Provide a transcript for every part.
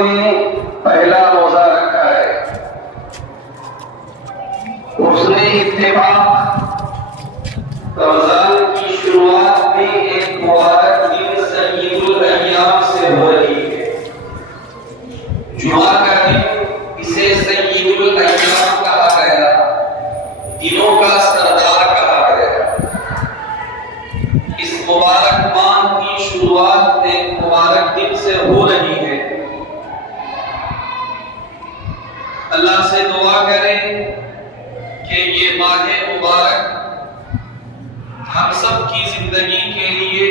نے پہلا روزہ رکھا ہے، اس نے اتفاق رمضان کی شروعات میں ایک مبارک دن سید الایام سے ہو رہی ہے۔ جمعہ کا دن اسے سید الایام کہا گیا، دنوں کا سردار کہا گیا۔ اس مبارک ماہ کی شروعات ایک مبارک دن سے ہو رہی ہے۔ اللہ سے دعا کریں کہ یہ ماہ مبارک ہم سب کی زندگی کے لیے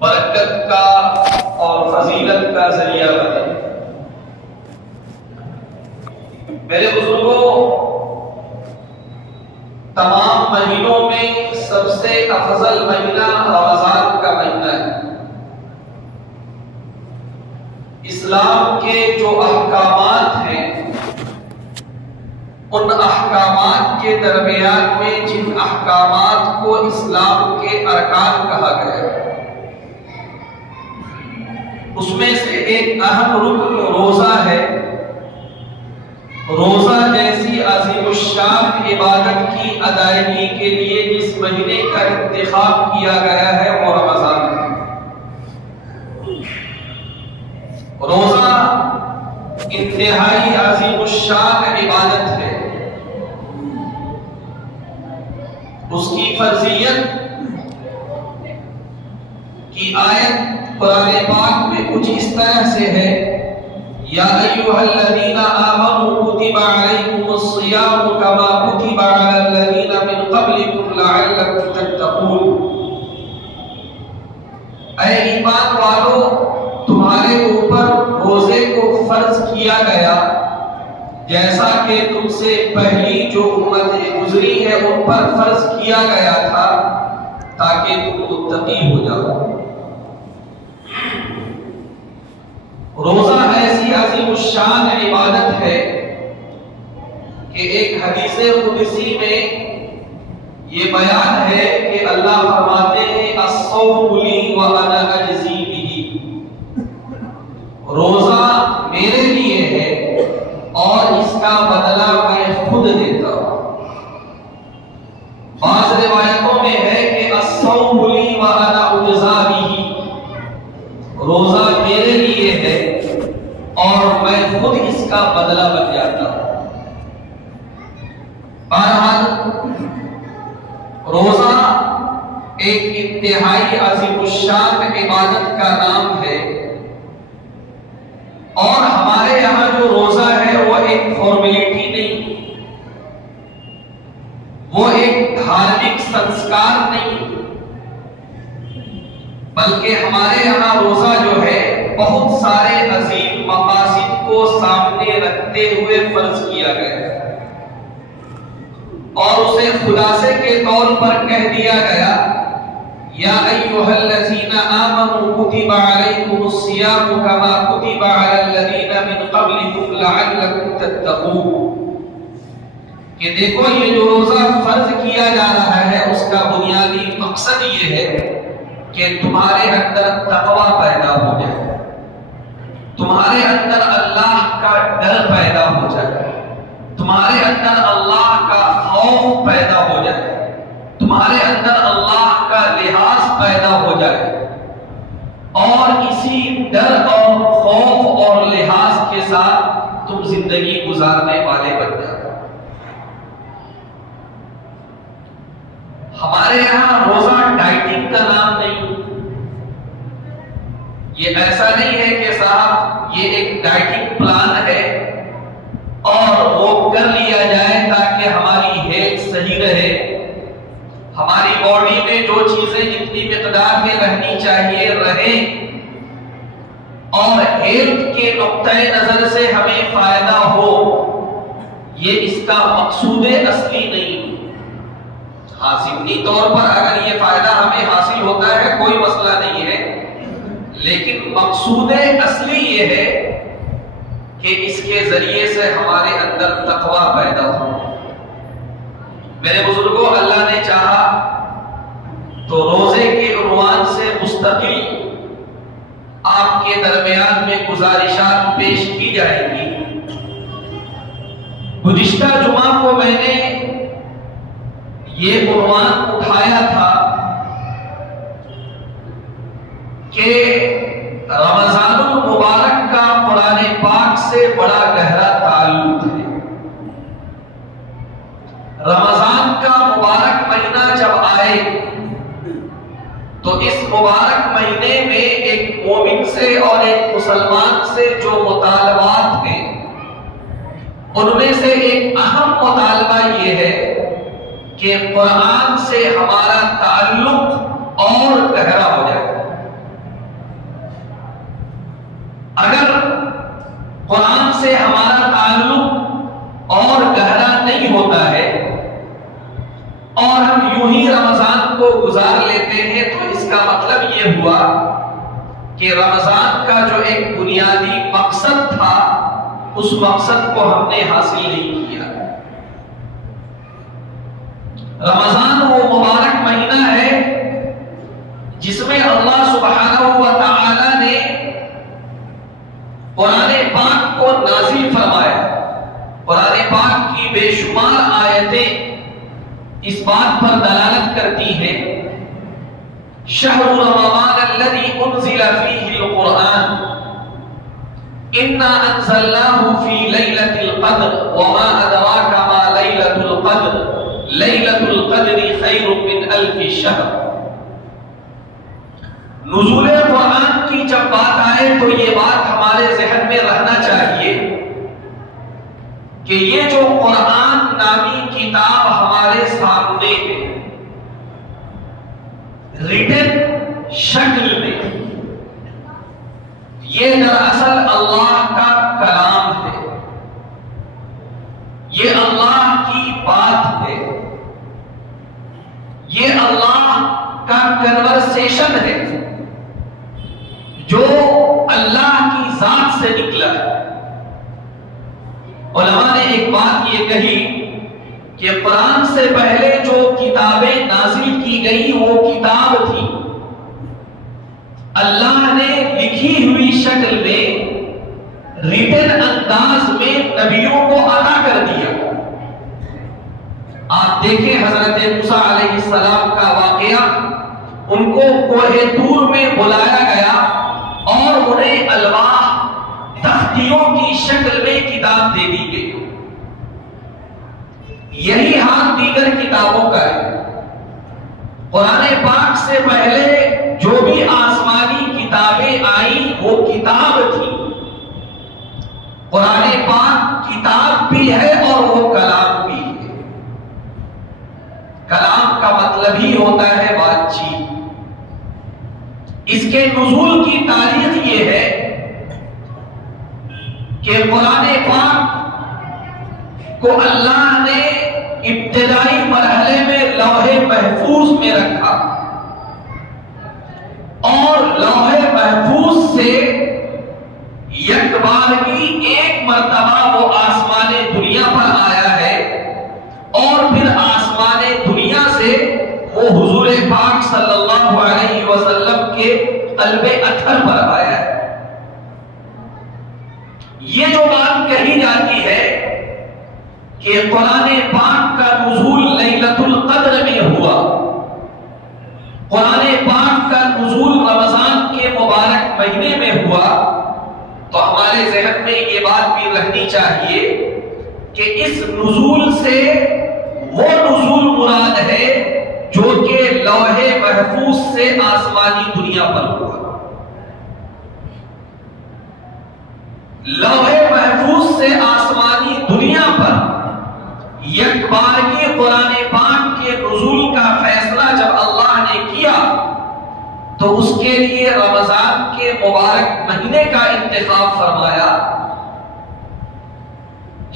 برکت کا اور فضیلت کا ذریعہ بنے۔ میرے بزرگوں، تمام مہینوں میں سب سے افضل مہینہ رمضان کا مہینہ ہے۔ اسلام کے جو احکامات ہیں، ان احکامات کے درمیان میں جن احکامات کو اسلام کے ارکان کہا گیا ہے، اس میں سے ایک اہم رکن روزہ ہے۔ روزہ جیسی عظیم الشان عبادت کی ادائیگی کے لیے جس مہینے کا انتخاب کیا گیا ہے وہ رمضان ہے۔ روزہ انتہائی عظیم الشان عبادت ہے۔ اس کی فرضیت کی آیت قرآن پاک میں کچھ اس طرح سے ہے: یا ایھا الذین آمنوا کتب علیکم الصیام کما کتب علی الذین من قبلکم لعلکم تتقون۔ اے ایمان والو، تمہارے اوپر روزے کو فرض کیا گیا جیسا کہ تم سے پہلی جو امتیں گزری ہے ان پر فرض کیا گیا تھا تاکہ تم متقی ہو جاؤ۔ روزہ ایسی عظیم الشان عبادت ہے کہ ایک حدیث قدسی میں یہ بیان ہے کہ اللہ فرماتے ہیں الصوم لی وانا اجزی بہ، روزہ میرے لیے ہے اور اس کا بدلہ میں خود دیتا ہوں۔ بعض روایتوں میں ہے کہ الصوم لی وانا اجزا بہ، روزہ میرے لیے ہے اور میں خود اس کا بدلہ بن جاتا ہوں۔ بہرحال روزہ ایک انتہائی عظیم الشان عبادت کا نام ہے، اور ہمارے یہاں جو روزہ ہے وہ ایک فارمیلٹی نہیں، وہ ایک دھارمک سنسکار نہیں، بلکہ ہمارے یہاں روزہ جو ہے بہت سارے عظیم مقاصد کو سامنے رکھتے ہوئے فرض کیا گیا ہے، اور اسے خلاصے کے طور پر کہہ دیا گیا: یا ایھا الذین آمنوا کتب علیکم الصیام کما کتب علی الذین من قبلکم لعلکم تتقون، کہ دیکھو یہ جو روزہ فرض کیا جا رہا ہے اس کا بنیادی مقصد یہ ہے کہ تمہارے اندر تقوی پیدا ہو جائے، تمہارے اندر اللہ کا ڈر پیدا ہو جائے، تمہارے اندر اللہ کا خوف پیدا ہو جائے، تمہارے اندر اللہ کا لحاظ پیدا ہو جائے، اور اسی ڈر اور خوف اور لحاظ کے ساتھ تم زندگی گزارنے والے بن جاؤ۔ ہمارے یہاں روزہ ڈائٹنگ کا نام نہیں، یہ ایسا نہیں ہے کہ صاحب یہ ایک ڈائٹنگ پلان ہے اور وہ کر لیا جائے تاکہ ہماری ہیلتھ صحیح رہے، ہماری باڈی میں جو چیزیں جتنی مقدار میں رہنی چاہیے رہیں، اور ہیلتھ کے نقطۂ نظر سے ہمیں فائدہ ہو، یہ اس کا مقصود اصلی نہیں۔ ہاں، ضمنی طور پر اگر یہ فائدہ ہمیں حاصل ہوتا ہے کوئی مسئلہ نہیں ہے، لیکن مقصود اصلی یہ ہے کہ اس کے ذریعے سے ہمارے اندر تقوی پیدا ہو۔ میرے بزرگوں، اللہ نے چاہا تو روزے کے عنوان سے مستقل آپ کے درمیان میں گزارشات پیش کی جائیں گی۔ گزشتہ جمعہ کو میں نے یہ عنوان اٹھایا تھا کہ رمضان المبارک کا قرآن پاک سے بڑا گہرا تعلق ہے۔ رمضان کا مبارک مہینہ جب آئے تو اس مبارک مہینے میں ایک مومن سے اور ایک مسلمان سے جو مطالبات ہیں ان میں سے ایک اہم مطالبہ یہ ہے کہ قرآن سے ہمارا تعلق اور گہرا ہو جائے۔ اگر قرآن سے ہمارا تعلق اور گہرا نہیں ہوتا ہے اور ہم یوں ہی رمضان کو گزار لیتے ہیں تو اس کا مطلب یہ ہوا کہ رمضان کا جو ایک بنیادی مقصد تھا اس مقصد کو ہم نے حاصل نہیں کیا۔ رمضان وہ مبارک مہینہ ہے جس میں اللہ سبحانہ و تعالی نے قرآن پاک کو نازل فرمایا۔ قرآن پاک کی بے شمار آیتیں اس بات پر دلالت کرتی ہیں شہر رمضان الذی انزل فیہ القرآن انا انزلناہ فی لیلۃ القدر وما ادراک ما لیلۃ القدر لیلۃ القدر خیر من الف شہر۔ نزول قرآن کی جب بات آئے تو یہ بات ہمارے ذہن میں رہنا چاہیے کہ یہ جو قرآن نامی کتاب ہمارے سامنے ہے ریٹن شکل میں، یہ دراصل اللہ کا کلام ہے، یہ اللہ کی بات ہے، یہ اللہ کا کنورسیشن ہے جو اللہ کی ذات سے نکلا ہے۔ علماء نے ایک بات یہ کہی کہ قرآن سے پہلے جو کتابیں نازل کی گئی وہ کتاب تھی، اللہ نے لکھی ہوئی شکل میں ریٹن انداز میں نبیوں کو عطا کر دیا۔ آپ دیکھیں حضرت موسیٰ علیہ السلام کا واقعہ، ان کو کوہ طور میں بلایا گیا اور انہیں الواح تختیوں کی شکل میں کتاب دے دی گئی۔ یہی حال دیگر کتابوں کا ہے۔ قرآن پاک سے پہلے جو بھی آسمانی کتابیں آئیں وہ کتاب تھی۔ قرآن پاک کتاب بھی ہے اور وہ کلام بھی ہے۔ کلام کا مطلب ہی ہوتا ہے بات چیت۔ اس کے نزول کی تاریخ یہ ہے کہ قرآن پاک کو اللہ نے ابتدائی مرحلے میں لوح محفوظ میں رکھا اور لوح محفوظ سے یک بارگی ایک مرتبہ وہ آسمان دنیا پر آیا ہے اور پھر آسمان دنیا سے وہ حضور پاک صلی اللہ علیہ وسلم کے قلب اطہر پر آیا ہے۔ یہ جو بات کہی جاتی ہے کہ قرآن پاک کا نزول لیلۃ القدر میں ہوا، قرآن پاک کا نزول رمضان کے مبارک مہینے میں ہوا، تو ہمارے ذہن میں یہ بات بھی رہنی چاہیے کہ اس نزول سے وہ نزول مراد ہے جو کہ لوح محفوظ سے آسمانی دنیا پر ہوا۔ لوح محفوظ سے آسمانی دنیا پر یک بارگی قرآن پاک کے نزول کا فیصلہ جب اللہ نے کیا تو اس کے لیے رمضان کے مبارک مہینے کا انتخاب فرمایا۔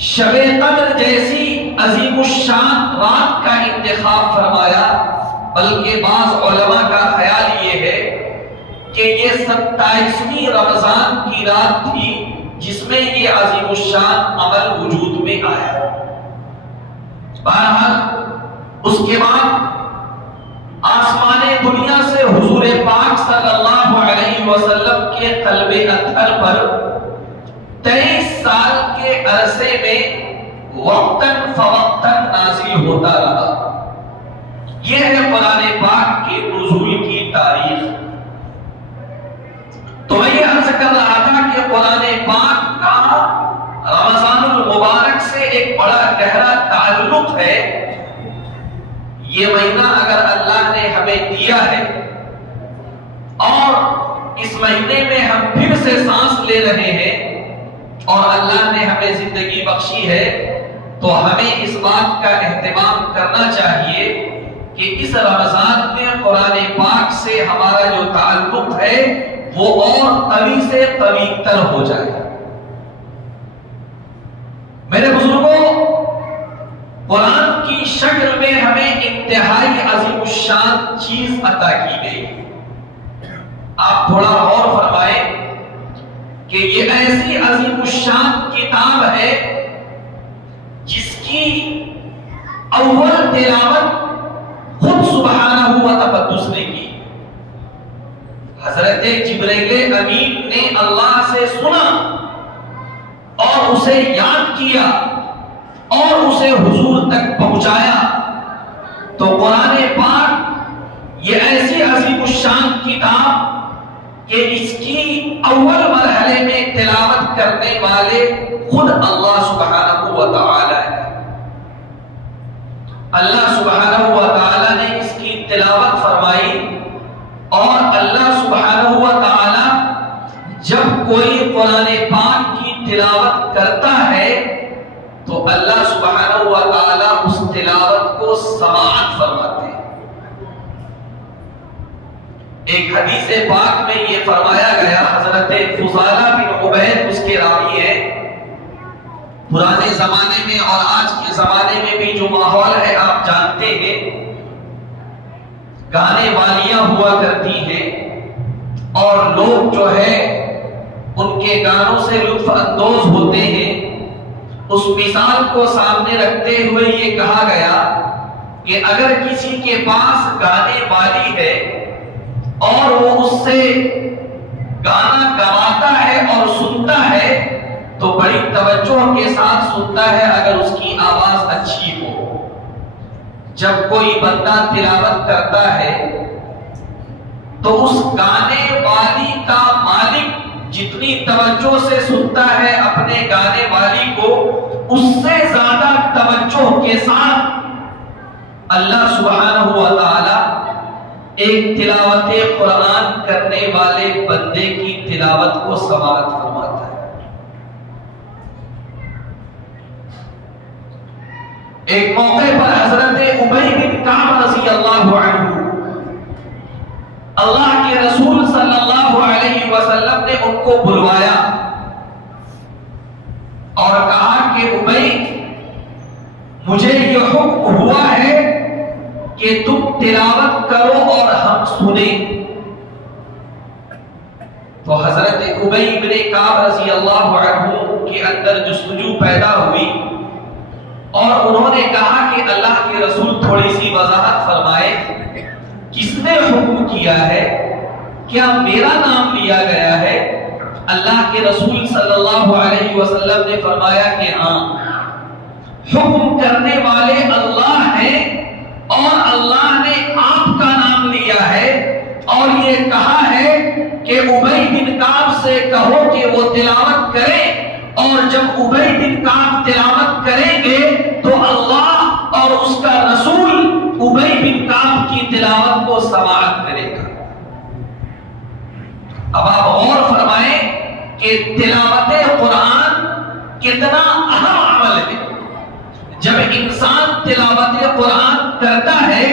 شب قدر جیسی عظیم الشان رات کا انتخاب فرمایا، بلکہ بعض علماء کا خیال یہ ہے کہ یہ 27ویں رمضان کی رات تھی جس میں یہ عظیم الشان عمل وجود میں آیا۔ بہرحال اس کے بعد آسمان دنیا سے حضور پاک صلی اللہ علیہ وسلم کے قلب اطہر پر 23 سال کے عرصے میں وقتاً فوقتاً نازل ہوتا رہا۔ یہ ہے قرآن پاک کے نزول کی تاریخ۔ تو میں یہ عرض کر رہا تھا کہ قرآن پاک کا رمضان المبارک سے ایک بڑا گہرا تعلق ہے۔ یہ مہینہ اگر اللہ نے ہمیں دیا ہے اور اس مہینے میں ہم پھر سے سانس لے رہے ہیں اور اللہ نے ہمیں زندگی بخشی ہے، تو ہمیں اس بات کا اہتمام کرنا چاہیے کہ اس رمضان میں قرآن پاک سے ہمارا جو تعلق ہے وہ اور قوی سے قوی تر ہو جائے۔ میرے بزرگوں، قرآن کی شکل میں ہمیں انتہائی عظیم الشان چیز عطا کی گئی۔ آپ تھوڑا غور فرمائیں کہ یہ ایسی عظیم الشان کتاب ہے جس کی اول تلاوت خود سبحانہ و تقدس نے کی۔ حضرت جبرائیل امین نے اللہ سے سنا اور اسے یاد کیا اور اسے حضور تک پہنچایا۔ تو قرآن پاک یہ ایسی عظیم الشان کتاب کہ اس کی اول مرحلے میں تلاوت کرنے والے خود اللہ سبحانہ و تعالی ہے۔ اللہ سبحانہ و تعالی نے اس کی تلاوت فرمائی، اور اللہ سبحانہ و تعالی جب کوئی قرآن پاک کی تلاوت کرتا ہے تو اللہ سبحانہ و تعالی اس تلاوت کو سماعت فرماتے ہیں۔ ایک حدیث پاک میں یہ فرمایا گیا، حضرت فضالہ بن عبید اس کے راوی ہیں۔ پرانے زمانے میں اور آج کے زمانے میں بھی جو ماحول ہے آپ جانتے ہیں، گانے والیاں ہوا کرتی ہیں اور لوگ جو ہے ان کے گانوں سے لطف اندوز ہوتے ہیں۔ اس مثال کو سامنے رکھتے ہوئے یہ کہا گیا کہ اگر کسی کے پاس گانے والی ہے اور وہ اس سے گانا گواتا ہے اور سنتا ہے تو بڑی توجہ کے ساتھ سنتا ہے اگر اس کی آواز اچھی ہو۔ جب کوئی بندہ تلاوت کرتا ہے تو اس گانے والی کا مالک جتنی توجہ سے سنتا ہے اپنے گانے والی کو، اس سے زیادہ توجہ کے ساتھ اللہ سبحانہ و تعالی ایک تلاوت قرآن کرنے والے بندے کی تلاوت کو سماعت فرماتا ہے۔ ایک موقع پر حضرت ابی بن کعب رضی اللہ عنہ، اللہ کے رسول صلی اللہ علیہ وسلم نے ان کو بلوایا اور کہا کہ ابی، مجھے یہ حکم ہوا ہے کہ تم تلاوت کرو اور ہم سنیں۔ تو حضرت ابی بن کعب رضی اللہ عنہ کے اندر جستجو پیدا ہوئی اور انہوں نے کہا کہ اللہ کے رسول تھوڑی سی وضاحت فرمائے، کس نے حکم کیا ہے؟ کیا میرا نام لیا گیا ہے؟ اللہ کے رسول صلی اللہ علیہ وسلم نے فرمایا کہ ہاں، حکم کرنے والے اللہ ہیں اور اللہ نے آپ کا نام لیا ہے اور یہ کہا ہے کہ ابی بن کعب سے کہو کہ وہ تلاوت کریں، اور جب ابی بن کعب تلاوت کریں گے تو اللہ اور اس کا رسول ابی بن کعب کی تلاوت کو سماعت کرے گا۔ اب آپ غور فرمائیں کہ تلاوت قرآن کتنا اہم عمل ہے۔ جب انسان تلاوت قرآن کرتا ہے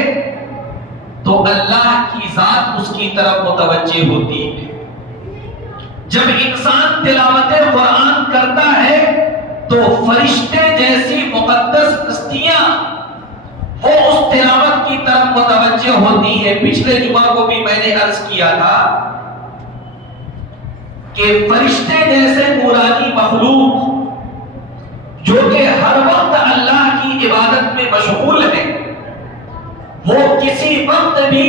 تو اللہ کی ذات اس کی طرف متوجہ ہوتی ہے۔ جب انسان تلاوت قرآن کرتا ہے تو فرشتے جیسی مقدس ہستیاں وہ اس تلاوت کی طرف متوجہ ہوتی ہے۔ پچھلے جمعہ کو بھی میں نے عرض کیا تھا کہ فرشتے جیسے نورانی مخلوق جو کہ ہر وقت اللہ کی عبادت میں مشغول ہے، وہ کسی وقت بھی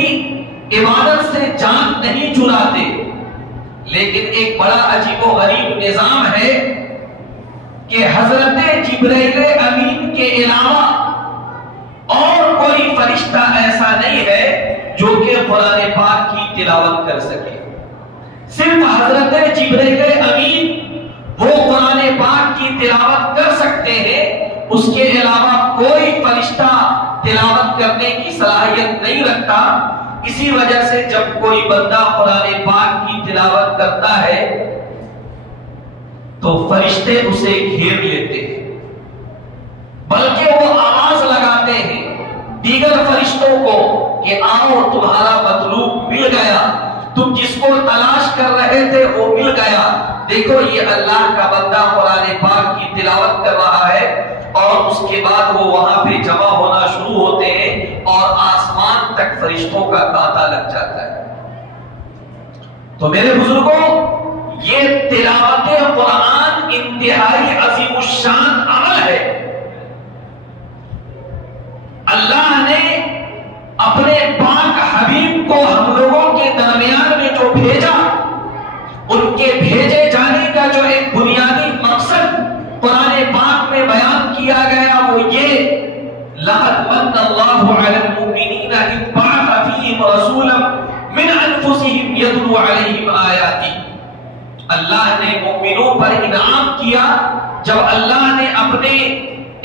عبادت سے جان نہیں چراتے، لیکن ایک بڑا عجیب و غریب نظام ہے کہ حضرت جبرائیل امین کے علاوہ اور کوئی فرشتہ ایسا نہیں ہے جو کہ قرآن پاک کی تلاوت کر سکے. صرف حضرت جبرائیل امین وہ قرآن پاک کی تلاوت کر سکتے ہیں، اس کے علاوہ کوئی فرشتہ تلاوت کرنے کی صلاحیت نہیں رکھتا. اسی وجہ سے جب کوئی بندہ قرآن پاک کی تلاوت کرتا ہے تو فرشتے اسے گھیر لیتے ہیں، بلکہ وہ آواز لگاتے ہیں دیگر فرشتوں کو کہ آؤ تمہارا مطلوب مل گیا، تم جس کو تلاش کر رہے تھے وہ مل گیا. دیکھو یہ اللہ کا بندہ قرآن پاک کی تلاوت کر رہا ہے. اور اس کے بعد وہ وہاں پہ جمع ہونا شروع ہوتے ہیں اور آسمان تک فرشتوں کا تانتا لگ جاتا ہے. تو میرے بزرگوں، یہ تلاوت قرآن انتہائی عظیم الشان عمل ہے. اللہ نے اپنے پاک حبیب کو ہم لوگوں کے درمیان میں جو بھیجا، ان کے بھیجے جانے کا جو ایک بنیادی مقصد قرآن پاک میں بیان کیا گیا وہ یہ لَقَدْ مَنَّ اللَّهُ عَلَى الْمُؤْمِنِينَ إِذْ بَعَثَ فِيهِمْ رَسُولًا مِنْ أَنفُسِهِمْ يَتْلُو عَلَيْهِمْ آيَاتِهِ. اللہ نے مومنوں پر انعام کیا جب اللہ نے اپنے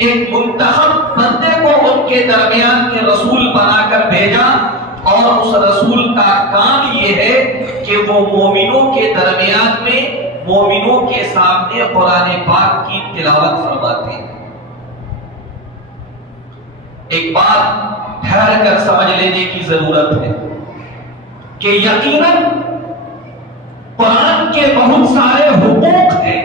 ایک منتخب بندے کو ان کے درمیان میں رسول بنا کر بھیجا، اور اس رسول کا کام یہ ہے کہ وہ مومنوں کے درمیان میں مومنوں کے سامنے قرآن پاک کی تلاوت فرماتے ہیں. ایک بات ٹھہر کر سمجھ لینے کی ضرورت ہے کہ یقیناً قرآن کے بہت سارے حقوق ہیں.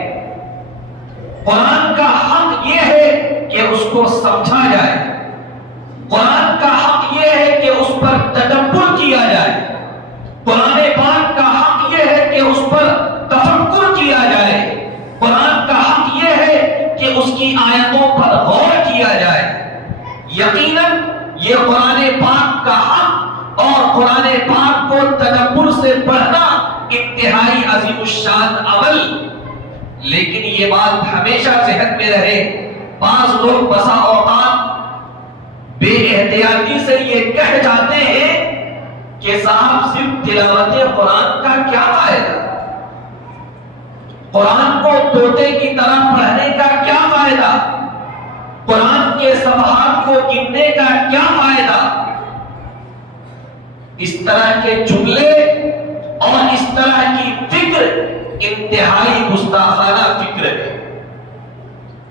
قرآن کا حق یہ ہے کہ اس کو سمجھا جائے، قرآن کا حق یہ ہے کہ اس پر تدبر کیا جائے، قرآن پاک کا حق یہ ہے کہ اس پر تفکر کیا جائے، قرآن کا حق یہ ہے کہ اس کی آیتوں پر غور کیا جائے. یقیناً یہ قرآن پاک کا حق اور قرآن پاک کو تدبر سے پڑھنا انتہائی عظیم الشان عمل. لیکن یہ بات ہمیشہ ذہن میں رہے، بعض لوگ بسا اوقات بے احتیاطی سے یہ کہہ جاتے ہیں کہ صاحب صرف تلاوت قرآن کا کیا فائدہ، قرآن کو طوطے کی طرح پڑھنے کا کیا فائدہ، قرآن کے صفحات کو گننے کا کیا فائدہ. اس طرح کے جملے اور اس طرح کی فکر انتہائی گستاخانہ فکر ہے.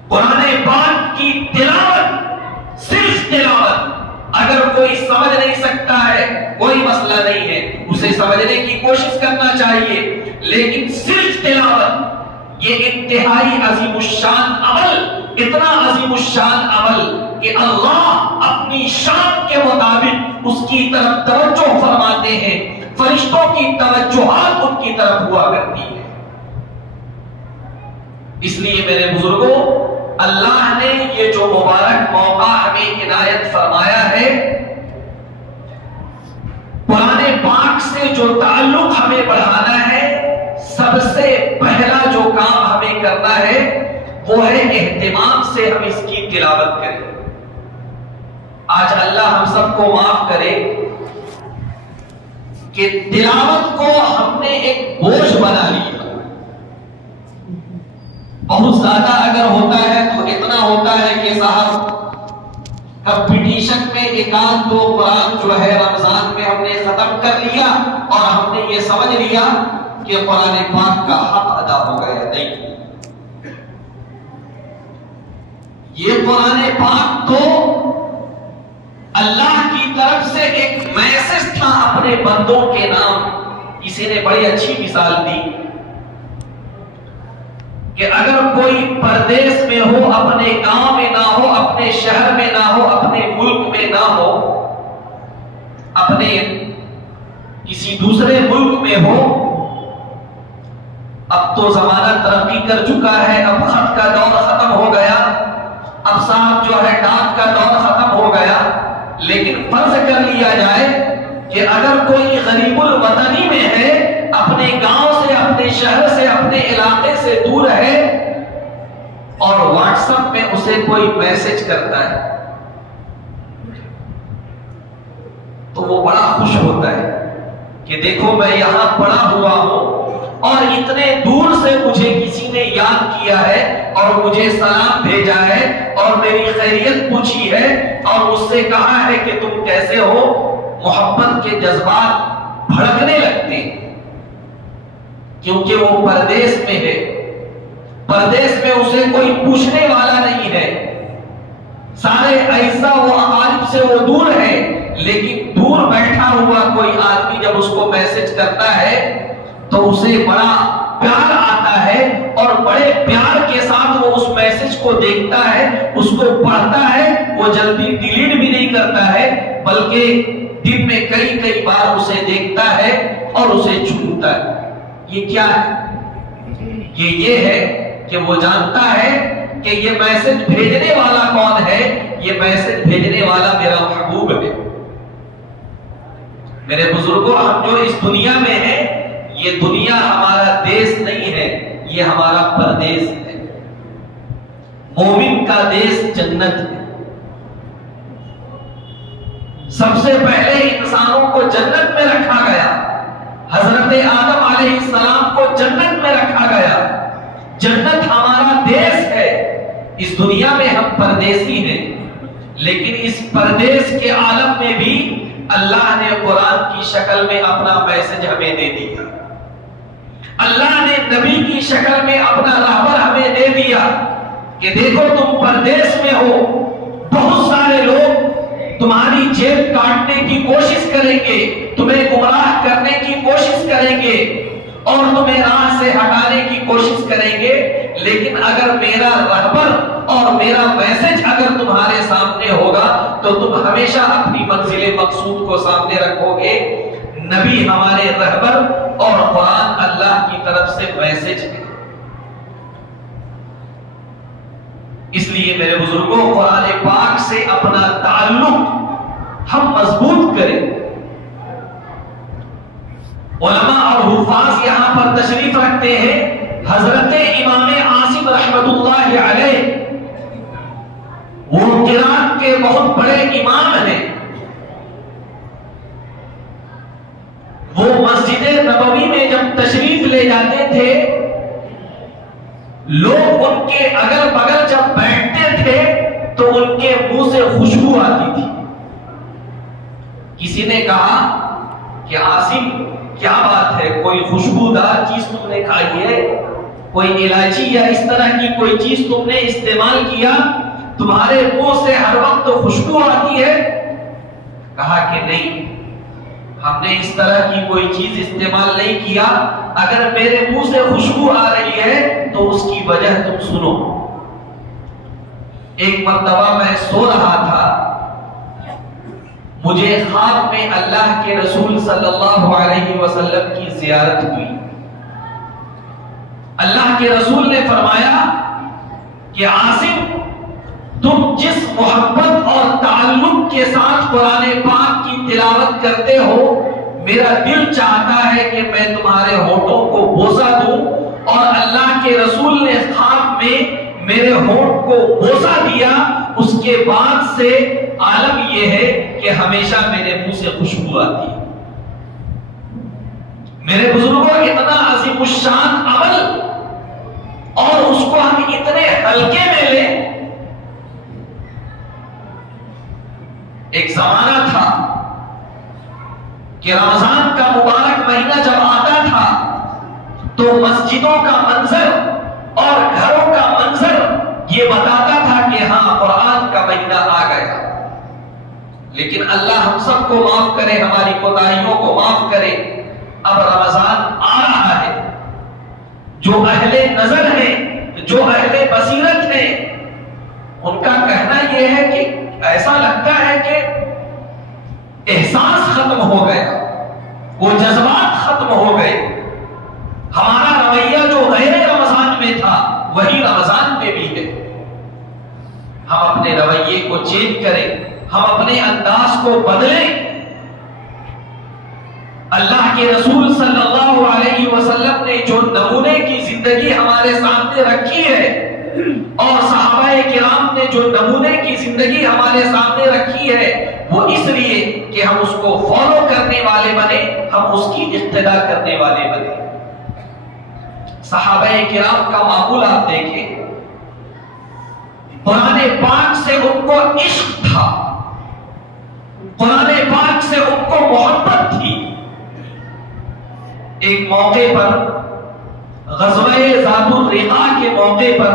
قرآن پاک کی تلاوت صرف تلاوت، اگر کوئی سمجھ نہیں سکتا ہے کوئی مسئلہ نہیں ہے، اسے سمجھنے کی کوشش کرنا چاہیے، لیکن صرف تلاوت یہ انتہائی عظیم الشان عمل، اتنا عظیم الشان عمل کہ اللہ اپنی شان کے مطابق اس کی طرف توجہ فرماتے ہیں. فرشتوں کی توجہات ان کی طرف ہوا کرتی ہے. اس لیے میرے بزرگوں، اللہ نے یہ جو مبارک موقع ہمیں عنایت فرمایا ہے، قرآن پاک سے جو تعلق ہمیں بڑھانا ہے، سب سے پہلا جو کام ہمیں کرنا ہے وہ ہے اہتمام سے ہم اس کی تلاوت کریں. آج اللہ ہم سب کو معاف کرے کہ تلاوت کو ہم نے ایک بوجھ بنا لیا. بہت زیادہ اگر ہوتا ہے تو اتنا ہوتا ہے کہ صاحب کمپٹیشن میں ایک آدھ دو قرآن جو ہے رمضان میں ہم نے ختم کر لیا اور ہم نے یہ سمجھ لیا کہ قرآن پاک کا حق ادا ہو گیا. نہیں، یہ قرآن پاک تو اللہ کی طرف سے ایک میسج تھا اپنے بندوں کے نام. کسی نے بڑی اچھی مثال دی کہ اگر کوئی پردیس میں ہو، اپنے گاؤں میں نہ ہو، اپنے شہر میں نہ ہو، اپنے ملک میں نہ ہو، اپنے کسی دوسرے ملک میں ہو، اب تو زمانہ ترقی کر چکا ہے، اب خط کا دور ختم ہو گیا، اب صاحب جو ہے ڈاک کا دور ختم ہو گیا. لیکن فرض کر لیا جائے کہ اگر کوئی غریب الوطنی میں ہے، اپنے گاؤں سے، اپنے شہر سے، اپنے علاقے سے دور ہے اور واٹس ایپ میں اسے کوئی میسج کرتا ہے تو وہ بڑا خوش ہوتا ہے کہ دیکھو میں یہاں پڑا ہوا ہوں اور اتنے دور سے مجھے کسی نے یاد کیا ہے اور مجھے سلام بھیجا ہے اور میری خیریت پوچھی ہے اور مجھ سے کہا ہے کہ تم کیسے ہو. محبت کے جذبات بھڑکنے لگتے ہیں کیونکہ وہ پردیس میں ہے. پردیس میں اسے کوئی پوچھنے والا نہیں ہے. سارے اعزا و اقارب سے وہ دور ہے، لیکن دور بیٹھا ہوا کوئی آدمی جب اس کو میسج کرتا ہے تو اسے بڑا پیار آتا ہے اور بڑے پیار کے ساتھ وہ اس میسج کو دیکھتا ہے، اس کو پڑھتا ہے. وہ جلدی ڈیلیٹ بھی نہیں کرتا ہے بلکہ دن میں کئی بار اسے دیکھتا ہے اور اسے چھوتا ہے. یہ کیا ہے؟ یہ ہے کہ وہ جانتا ہے کہ یہ میسج بھیجنے والا کون ہے. یہ میسج بھیجنے والا میرا محبوب ہے. میرے بزرگوں، ہم جو اس دنیا میں ہیں یہ دنیا ہمارا دیس نہیں ہے، یہ ہمارا پردیس ہے. مومن کا دیس جنت ہے. سب سے پہلے انسانوں کو جنت میں رکھا گیا. حضرت آدم علیہ السلام کو جنت میں رکھا گیا. جنت ہمارا دیس ہے. اس دنیا میں ہم پردیسی ہیں، لیکن اس پردیس کے عالم میں بھی اللہ نے قرآن کی شکل میں اپنا میسج ہمیں دے دیا. اللہ نے نبی کی شکل میں اپنا راہبر ہمیں دے دیا کہ دیکھو تم پردیس میں ہو، بہت سارے لوگ تمہاری جیب کاٹنے کی کوشش کریں گے، تمہیں گمراہ کرنے کی کوشش کریں گے اور تمہیں راہ سے ہٹانے کی کوشش کریں گے. لیکن اگر میرا رہبر اور میرا میسج اگر تمہارے سامنے ہوگا تو تم ہمیشہ اپنی منزل مقصود کو سامنے رکھو گے. نبی ہمارے رہبر اور قرآن اللہ کی طرف سے میسج ہے. اس لیے میرے بزرگوں، قرآن پاک سے اپنا تعلق ہم مضبوط کریں. علماء اور حفاظ یہاں پر تشریف رکھتے ہیں. حضرت امام عاصم رحمت اللہ علیہ وہ قرآن کے بہت بڑے امام ہیں. وہ مسجد نبوی میں جب تشریف لے جاتے تھے لوگ ان کے اگل بغل جب بیٹھتے تھے تو ان کے منہ سے خوشبو آتی تھی. کسی نے کہا کہ عاصم کیا بات ہے، کوئی خوشبودار چیز تم نے کھائی ہے، کوئی الائچی یا اس طرح کی کوئی چیز تم نے استعمال کیا، تمہارے منہ سے ہر وقت خوشبو آتی ہے؟ کہا کہ نہیں، ہم نے اس طرح کی کوئی چیز استعمال نہیں کیا. اگر میرے منہ سے خوشبو آ رہی ہے تو اس کی وجہ تم سنو. ایک مرتبہ میں سو رہا تھا، مجھے خواب میں اللہ کے رسول صلی اللہ علیہ وسلم کی زیارت ہوئی. اللہ کے رسول نے فرمایا کہ عاصم، تم جس محبت اور تعلق کے ساتھ قرآن پاک کی تلاوت کرتے ہو، میرا دل چاہتا ہے کہ میں تمہارے ہونٹوں کو بوسہ دوں. اور اللہ کے رسول نے خواب میں میرے ہونٹ کو بوسہ دیا. اس کے بعد سے عالم یہ ہے کہ ہمیشہ میرے منہ سے خوشبو آتی ہے. میرے بزرگوں، اتنا عظیم الشان عمل اور اس کو ہم اتنے ہلکے میں لیں. ایک زمانہ تھا کہ رمضان کا مبارک مہینہ جب آتا تھا تو مسجدوں کا منظر اور گھروں کا منظر یہ بتاتا تھا کہ ہاں قرآن کا مہینہ آ گیا. لیکن اللہ ہم سب کو معاف کرے، ہماری کوتاہیوں کو معاف کرے. اب رمضان آ رہا ہے. جو اہل نظر ہیں، جو اہل بصیرت ہیں، ان کا کہنا یہ ہے کہ ایسا لگتا ہے کہ احساس ختم ہو گیا، وہ جذبات ختم ہو گئے. ہمارا رویہ جو غیر رمضان میں تھا وہی رمضان میں بھی ہے. ہم اپنے رویے کو چینج کریں، ہم اپنے انداز کو بدلیں. اللہ کے رسول صلی اللہ علیہ وسلم نے جو نمونے کی زندگی ہمارے سامنے رکھی ہے اور صحابہ کرام نے جو نمونے کی زندگی ہمارے سامنے رکھی ہے وہ اس لیے کہ ہم اس کو فالو کرنے والے بنے، ہم اس کی اقتدا کرنے والے بنے۔ صحابہ کرام کا معمول آپ دیکھیں، قرآن پاک سے ان کو عشق تھا، قرآن پاک سے ان کو محبت تھی۔ ایک موقع پر غزوہ ذات الرقاع کے موقع پر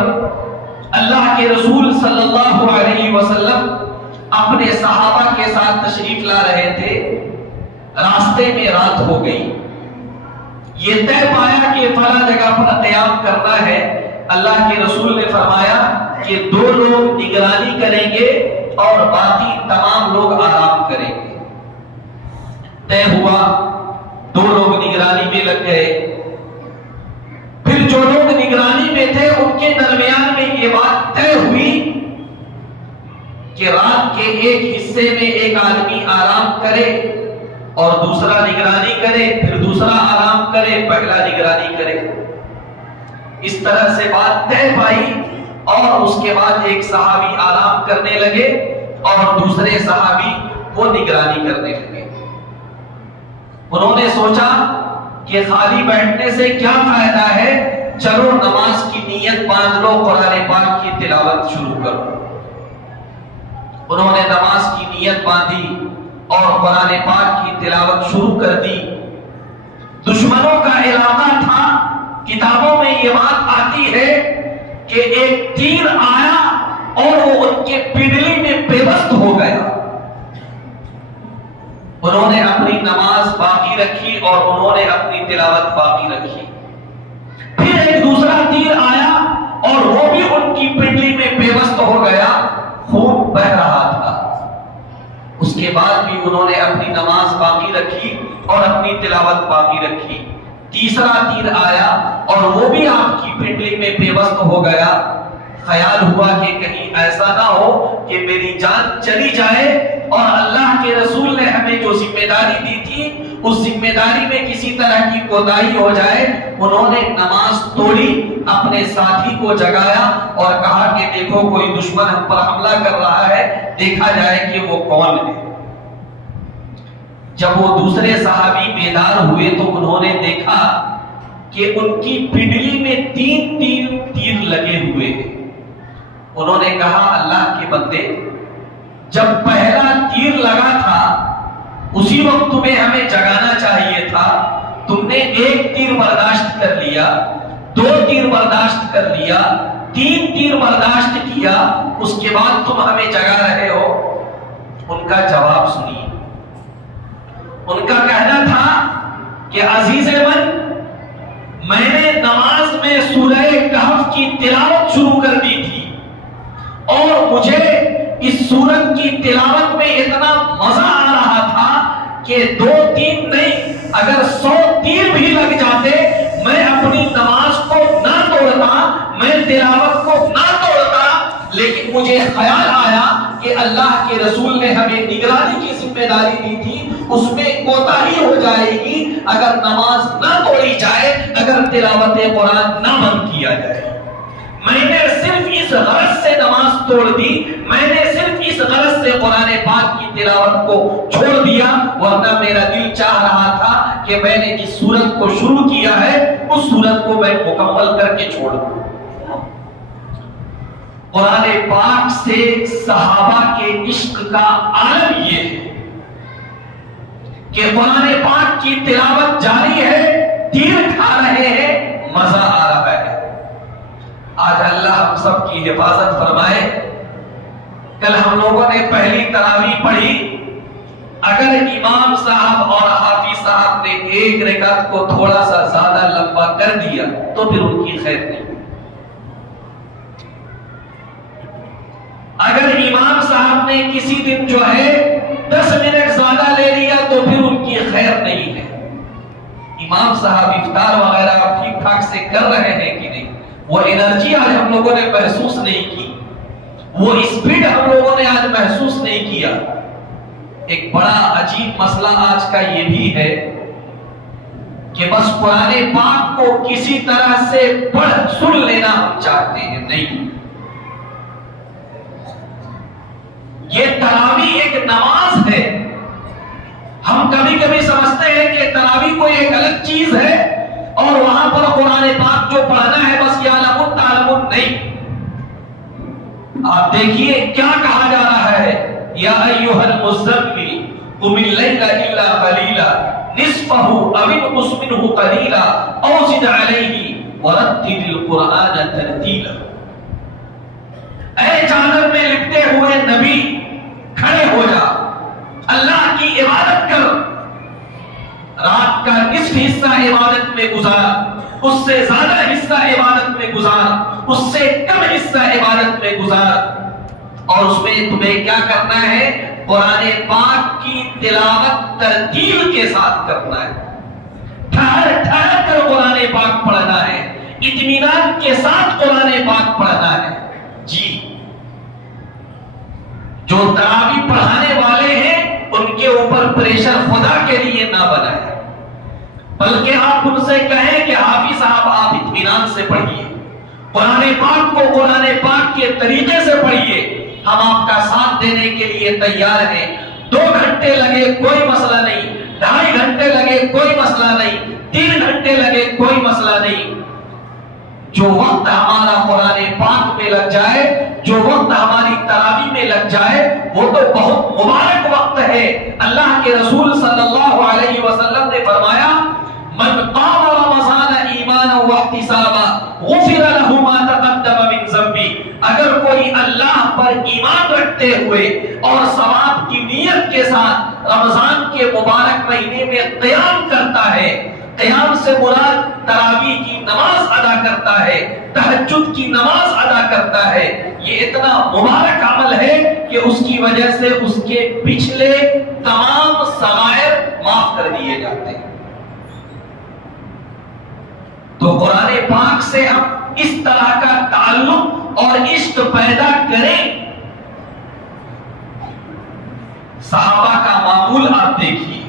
اللہ کے رسول صلی اللہ علیہ وسلم اپنے صحابہ کے ساتھ تشریف لا رہے تھے، راستے میں رات ہو گئی، یہ طے پایا کہ فلاں جگہ پر قیام کرنا ہے۔ اللہ کے رسول نے فرمایا کہ 2 لوگ نگرانی کریں گے اور باقی تمام لوگ آرام کریں گے۔ طے ہوا، 2 لوگ نگرانی میں لگ گئے۔ پھر جو لوگ نگرانی میں تھے ان کے درمیان میں یہ بات طے ہوئی کہ رات کے ایک حصے میں ایک آدمی آرام کرے اور دوسرا نگرانی کرے، پھر دوسرا آرام کرے، پہلا نگرانی کرے۔ اس طرح سے بات طے پائی اور اس کے بعد ایک صحابی آرام کرنے لگے اور دوسرے صحابی وہ نگرانی کرنے لگے۔ انہوں نے سوچا کہ خالی بیٹھنے سے کیا فائدہ ہے، چلو نماز کی نیت باندھ لو، قرآن پاک کی تلاوت شروع کرو۔ انہوں نے نماز کی نیت باندھی اور قرآن پاک کی تلاوت شروع کر دی۔ دشمنوں کا علاقہ تھا، کتابوں میں یہ بات آتی ہے کہ ایک تیر آیا اور وہ ان کے پنڈلی میں پیوست ہو گیا۔ انہوں نے اپنی نماز باقی رکھی اور انہوں نے اپنی تلاوت باقی رکھی۔ پھر ایک دوسرا تیر آیا اور وہ بھی ان کی پنڈلی میں پیوست ہو گیا، خون بہ رہا تھا۔ اس کے بعد بھی انہوں نے اپنی نماز باقی رکھی اور اپنی تلاوت باقی رکھی۔ تیسرا تیر آیا اور وہ بھی آپ کی پنڈلی میں پیوست ہو گیا۔ خیال ہوا کہ کہیں ایسا نہ ہو کہ میری جان چلی جائے اور اللہ کے رسول نے ہمیں جو ذمہ داری دی تھی اس ذمہ داری میں کسی طرح کی کوتاہی ہو جائے۔ انہوں نے نماز توڑی، اپنے ساتھی کو جگایا اور کہا کہ دیکھو کوئی دشمن ہم پر حملہ کر رہا ہے، دیکھا جائے کہ وہ کون ہے۔ جب وہ دوسرے صحابی بیدار ہوئے تو انہوں نے دیکھا کہ ان کی پنڈلی میں 3 تیر لگے ہوئے ہیں۔ انہوں نے کہا اللہ کے بندے، جب پہلا تیر لگا تھا اسی وقت تمہیں ہمیں جگانا چاہیے تھا، تم نے 1 تیر برداشت کر لیا، 2 تیر برداشت کر لیا، 3 تیر برداشت کیا، اس کے بعد تم ہمیں جگا رہے ہو۔ ان کا جواب سنیے۔ ان کا کہنا تھا کہ عزیز من، میں نے نماز میں سورہ کہف کی تلاوت شروع کر دی تھی اور مجھے اس سورت کی تلاوت میں اتنا مزہ آ رہا تھا کہ 2-3 نہیں، اگر 100 تیر بھی لگ جاتے میں اپنی نماز کو نہ توڑتا، میں تلاوت کو نہ توڑتا، لیکن مجھے خیال آیا کہ اللہ کے رسول نے ہمیں نگرانی کی ذمہ داری دی تھی، اس میں کوتاہی ہو جائے گی اگر نماز نہ توڑی جائے، اگر تلاوت قرآن نہ بند کیا جائے۔ میں نے صرف اس غرض سے نماز توڑ دی، میں نے صرف اس غرض سے قرآن پاک کی تلاوت کو چھوڑ دیا، ورنہ میرا دل چاہ رہا تھا کہ میں نے جس سورت کو شروع کیا ہے اس سورت کو میں مکمل کر کے چھوڑ دوں۔ قرآن پاک سے صحابہ کے عشق کا عالم یہ ہے کہ قرآن پاک کی تلاوت جاری ہے، تیر کھا رہے ہیں، مزہ آ رہا ہے۔ آج اللہ ہم سب کی حفاظت فرمائے۔ کل ہم لوگوں نے پہلی تراویح پڑھی، اگر امام صاحب اور حافظ صاحب نے 1 رکعت کو تھوڑا سا زیادہ لمبا کر دیا تو پھر ان کی خیر نہیں۔ اگر امام صاحب نے کسی دن جو ہے 10 منٹ زیادہ لے لیا تو پھر ان کی خیر نہیں ہے۔ امام صاحب افطار وغیرہ ٹھیک ٹھاک سے کر رہے ہیں کہ نہیں، وہ انرجی آج ہم لوگوں نے محسوس نہیں کی، وہ اسپیڈ ہم لوگوں نے آج محسوس نہیں کیا۔ ایک بڑا عجیب مسئلہ آج کا یہ بھی ہے کہ بس قرآن پاک کو کسی طرح سے پڑھ سن لینا ہم چاہتے ہیں، نہیں. یہ تراویح ایک نماز ہے. ہم کبھی کبھی سمجھتے ہیں کہ تراویح کوئی ایک الگ چیز ہے اور وہاں پر قرآن پاک جو پڑھنا ہے بس یا لمن تعلمون، نہیں. آپ دیکھیے کیا کہا جا رہا ہے، یا ایھا المزمل قم اللیل الا قلیلا نصفہ او انقص منہ قلیلا او زد علیہ ورتل القرآن ترتیلا. اے چادر میں لپٹے ہوئے نبی، کھڑے ہو جا، اللہ کی عبادت کر، رات کا نصف حصہ عبادت میں گزار، اس سے زیادہ حصہ عبادت میں گزار، اس سے کم حصہ عبادت میں گزار، اور اس میں تمہیں کیا کرنا ہے؟ قرآن پاک کی تلاوت ترتیل کے ساتھ کرنا ہے. ٹھہر ٹھہر کر قرآن پاک پڑھنا ہے، اطمینان کے ساتھ قرآن پاک پڑھنا ہے. جی، جو تراویح پڑھانے والے ہیں ان کے اوپر پریشر خدا کے لیے نہ بنائے، بلکہ آپ ان سے کہیں کہ حافظ صاحب آپ اطمینان سے پڑھیے، قرآن پاک کو قرآن پاک کے طریقے سے پڑھیے، ہم آپ کا ساتھ دینے کے لیے تیار ہیں. 2 گھنٹے لگے کوئی مسئلہ نہیں، 2.5 گھنٹے لگے کوئی مسئلہ نہیں، 3 گھنٹے لگے کوئی مسئلہ نہیں. جو وقت ہمارا قرآن پاک میں لگ جائے، جو وقت ہماری تراویح میں لگ جائے، وہ تو بہت مبارک وقت ہے. اللہ کے رسول صلی اللہ علیہ وسلم نے فرمایا، من قام رمضان ایمانا واحتسابا غفر له ما تقدم من ذنبه. اگر کوئی اللہ پر ایمان رکھتے ہوئے اور ثواب کی نیت کے ساتھ رمضان کے مبارک مہینے میں قیام کرتا ہے، قیام سے مراد تراویح کی نماز ادا کرتا ہے، تہجد کی نماز ادا کرتا ہے، یہ اتنا مبارک عمل ہے کہ اس کی وجہ سے اس کے پچھلے تمام صغائر معاف کر دیے جاتے ہیں. تو قرآن پاک سے ہم اس طرح کا تعلق اور عشق پیدا کریں. صحابہ کا معمول آپ دیکھیے،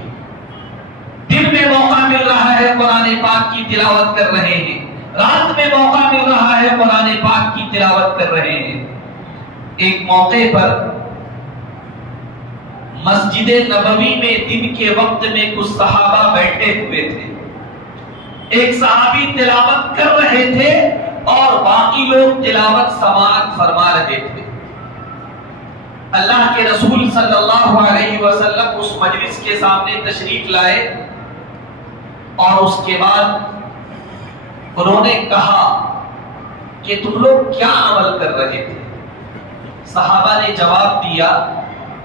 دن میں موقع مل رہا ہے قرآن پاک کی تلاوت کر رہے ہیں، رات میں موقع مل رہا ہے قرآن پاک کی تلاوت کر رہے ہیں. ایک موقع پر مسجد نبوی میں دن کے وقت میں کچھ صحابہ بیٹھے ہوئے تھے. ایک صحابی تلاوت کر رہے تھے اور باقی لوگ تلاوت سماعت فرما رہے تھے. اللہ کے رسول صلی اللہ علیہ وسلم اس مجلس کے سامنے تشریف لائے اور اس کے بعد انہوں نے کہا کہ تم لوگ کیا عمل کر رہے تھے؟ صحابہ نے جواب دیا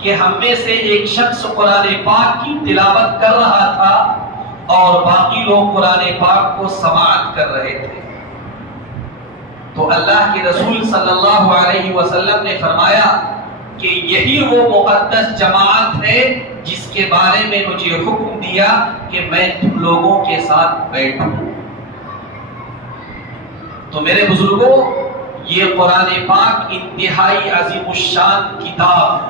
کہ ہم میں سے ایک شخص قرآن پاک کی تلاوت کر رہا تھا اور باقی لوگ قرآن پاک کو سماعت کر رہے تھے. تو اللہ کے رسول صلی اللہ علیہ وسلم نے فرمایا کہ یہی وہ مقدس جماعت ہے جس کے بارے میں مجھے حکم دیا کہ میں تم لوگوں کے ساتھ بیٹھوں. تو میرے بزرگوں، یہ قرآن پاک انتہائی عظیم الشان کتاب.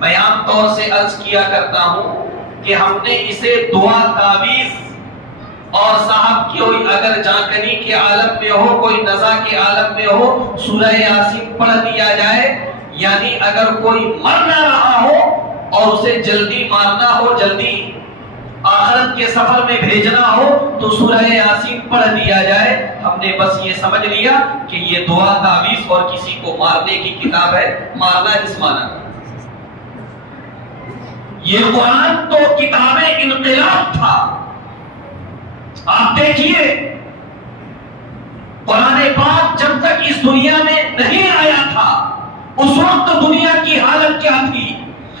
میں عام طور سے عرض کیا کرتا ہوں کہ ہم نے اسے دعا تعویذ اور صاحب کی کوئی اگر جانکنی کے عالم میں ہو، کوئی نزا کے عالم میں ہو، سورہ یاسین پڑھ دیا جائے، یعنی اگر کوئی مر نہ رہا ہو اور اسے جلدی مارنا ہو، جلدی آخرت کے سفر میں بھیجنا ہو تو سورہ یاسین پڑھ دیا جائے. ہم نے بس یہ سمجھ لیا کہ یہ دعا تعویذ اور کسی کو مارنے کی کتاب ہے، مارنا جسمانہ. یہ قرآن تو کتاب انقلاب تھا. آپ دیکھیے، قرآن پاک جب تک اس دنیا میں نہیں آیا تھا اس وقت دنیا کی حالت کیا تھی،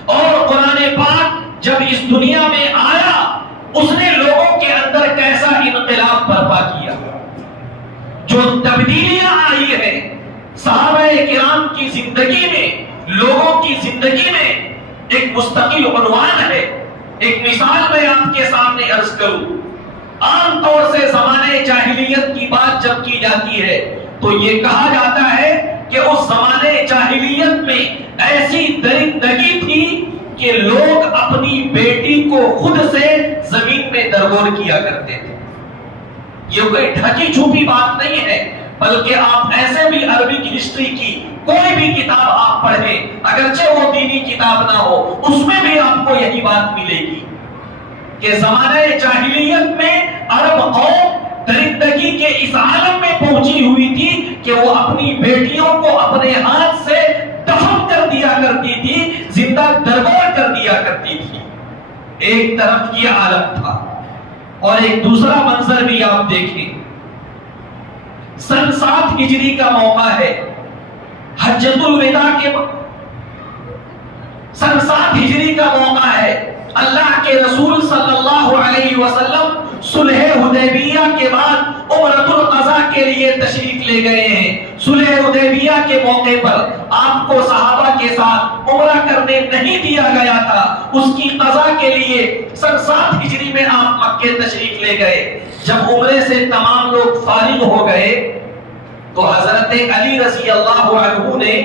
اور قرآن پاک جب اس دنیا میں آیا اس نے لوگوں کے اندر کیسا انقلاب برپا کیا. جو تبدیلیاں آئی ہیں صحابہ کرام کی زندگی میں، لوگوں کی زندگی میں، ایک مستقل عنوان ہے. ایک مثال میں آپ کے سامنے عرض کروں. عام طور سے زمانے جاہلیت کی بات جب کی جاتی ہے تو یہ کہا جاتا ہے کہ اس زمانے جاہلیت میں ایسی درندگی تھی کہ لوگ اپنی بیٹی کو خود سے زمین میں درگور کیا کرتے تھے۔ یہ کوئی ڈھکی چھپی بات نہیں ہے، بلکہ آپ ایسے بھی عربک ہسٹری کی کوئی بھی کتاب آپ پڑھیں، اگرچہ وہ دینی کتاب نہ ہو، اس میں بھی آپ کو یہی بات ملے گی کہ زمانہ جاہلیت میں عرب قوم درندگی کے اس عالم میں پہنچی ہوئی تھی کہ وہ اپنی بیٹیوں کو اپنے ہاتھ سے دفن کر دیا کرتی تھی، زندہ درگور کر دیا کرتی تھی۔ ایک طرف یہ عالم تھا، اور ایک دوسرا منظر بھی آپ دیکھیں۔ سن 7 ہجری کا موقع ہے، حجۃ الوداع کے سن 7 ہجری کا موقع ہے۔ اللہ کے رسول صلی اللہ علیہ وسلم صلح حدیبیہ کے بعد عمرۃ القضاء کے لیے تشریف لے گئے ہیں۔ صلح حدیبیہ کے موقع پر آپ کو صحابہ کے ساتھ عمرہ کرنے نہیں دیا گیا تھا، اس کی قضاء کے لیے سن 7 ہجری میں آپ مکے تشریف لے گئے۔ جب عمرے سے تمام لوگ فارغ ہو گئے تو حضرت علی رضی اللہ عنہ نے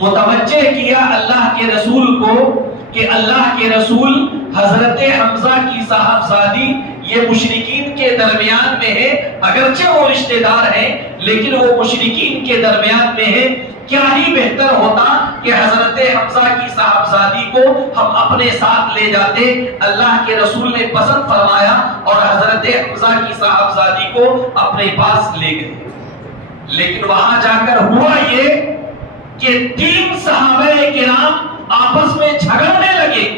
متوجہ کیا اللہ کے رسول کو کہ اللہ کے رسول حضرت حمزہ کی صاحبزادی یہ مشرکین کے درمیان میں ہے، اگرچہ وہ رشتہ دار ہیں لیکن وہ مشرکین کے درمیان میں ہے، کیا ہی بہتر ہوتا کہ حضرت حمزہ کی صاحبزادی کو ہم اپنے ساتھ لے جاتے۔ اللہ کے رسول نے پسند فرمایا اور حضرت حمزہ کی صاحبزادی کو اپنے پاس لے گئے۔ لیکن وہاں جا کر ہوا یہ کہ 3 صحابہ کرام آپس میں جھگڑنے لگے۔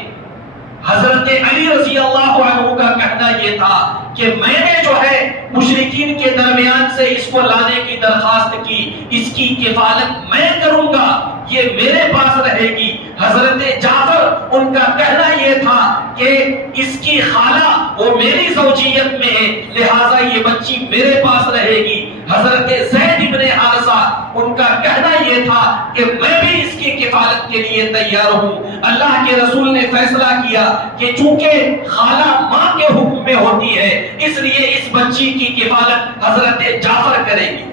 حضرت علی رضی اللہ عنہ کا کہنا یہ تھا کہ میں نے جو ہے مشرکین کے درمیان سے اس کو لانے کی درخواست کی، اس کی کفالت میں کروں گا، یہ میرے پاس رہے گی۔ حضرت جعفر ان کا کہنا یہ تھا کہ اس کی خالہ وہ میری زوجیت میں ہے، لہٰذا یہ بچی میرے پاس رہے گی۔ حضرت زید بن حارثہ ان کا کہنا یہ تھا کہ میں بھی اس کی کفالت کے لیے تیار ہوں۔ اللہ کے رسول نے فیصلہ کیا کہ چونکہ خالہ ماں کے حکم میں ہوتی ہے، اس لیے اس بچی کی کفالت حضرت جعفر کرے گی۔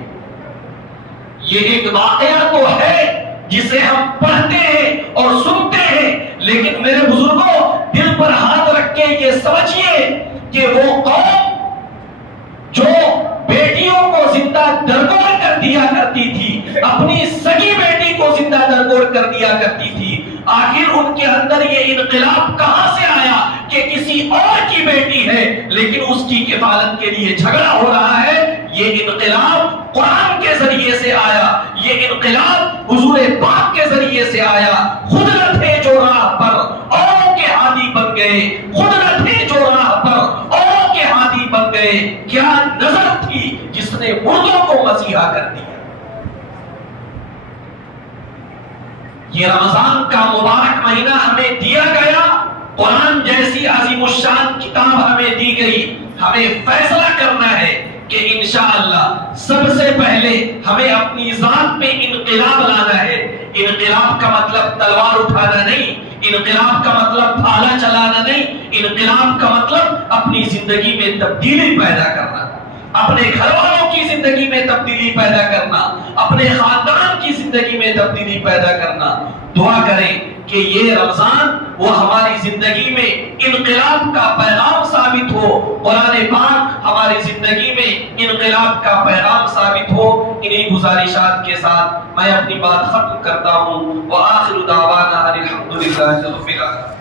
یہ ایک واقعہ تو ہے جسے ہم پڑھتے ہیں اور سنتے ہیں، لیکن میرے بزرگوں دل پر ہاتھ رکھ کے یہ سمجھیے کہ وہ قوم جو بیٹیوں کو زندہ درگور کر دیا کرتی تھی، اپنی سگی بیٹی کو زندہ درگور کر دیا کرتی تھی، آخر ان کے اندر یہ انقلاب کہاں سے آیا کہ کسی اور کی بیٹی ہے لیکن اس کی کفالت کے لیے جھگڑا ہو رہا ہے؟ یہ انقلاب قرآن کے ذریعے سے آیا، یہ انقلاب حضور پاک کے ذریعے سے آیا۔ خود نہ تھے جو راہ پر اوروں کے ہادی بن گئے، خود نہ تھے جو راہ پر اوروں کے ہادی بن گئے، کیا نظر تھی جس نے مردوں کو مسیحا کر دیا۔ یہ رمضان کا مبارک مہینہ ہمیں دیا گیا، قرآن جیسی عظیم الشان کتاب ہمیں دی گئی، ہمیں فیصلہ کرنا ہے کہ انشاءاللہ سب سے پہلے ہمیں اپنی ذات میں انقلاب لانا ہے۔ انقلاب کا مطلب تلوار اٹھانا نہیں، انقلاب کا مطلب بھالا چلانا نہیں، انقلاب کا مطلب اپنی زندگی میں تبدیلی پیدا کرنا، اپنے گھر والوں کی زندگی میں تبدیلی پیدا کرنا، اپنے خاندان کی زندگی میں تبدیلی پیدا کرنا۔ دعا کریں کہ یہ رمضان وہ ہماری زندگی میں انقلاب کا پیغام ثابت ہو، قرآن پاک ہماری زندگی میں انقلاب کا پیغام ثابت ہو۔ انہی گزارشات کے ساتھ میں اپنی بات ختم کرتا ہوں۔ وآخر دعوانا ان الحمد للہ رب العالمین۔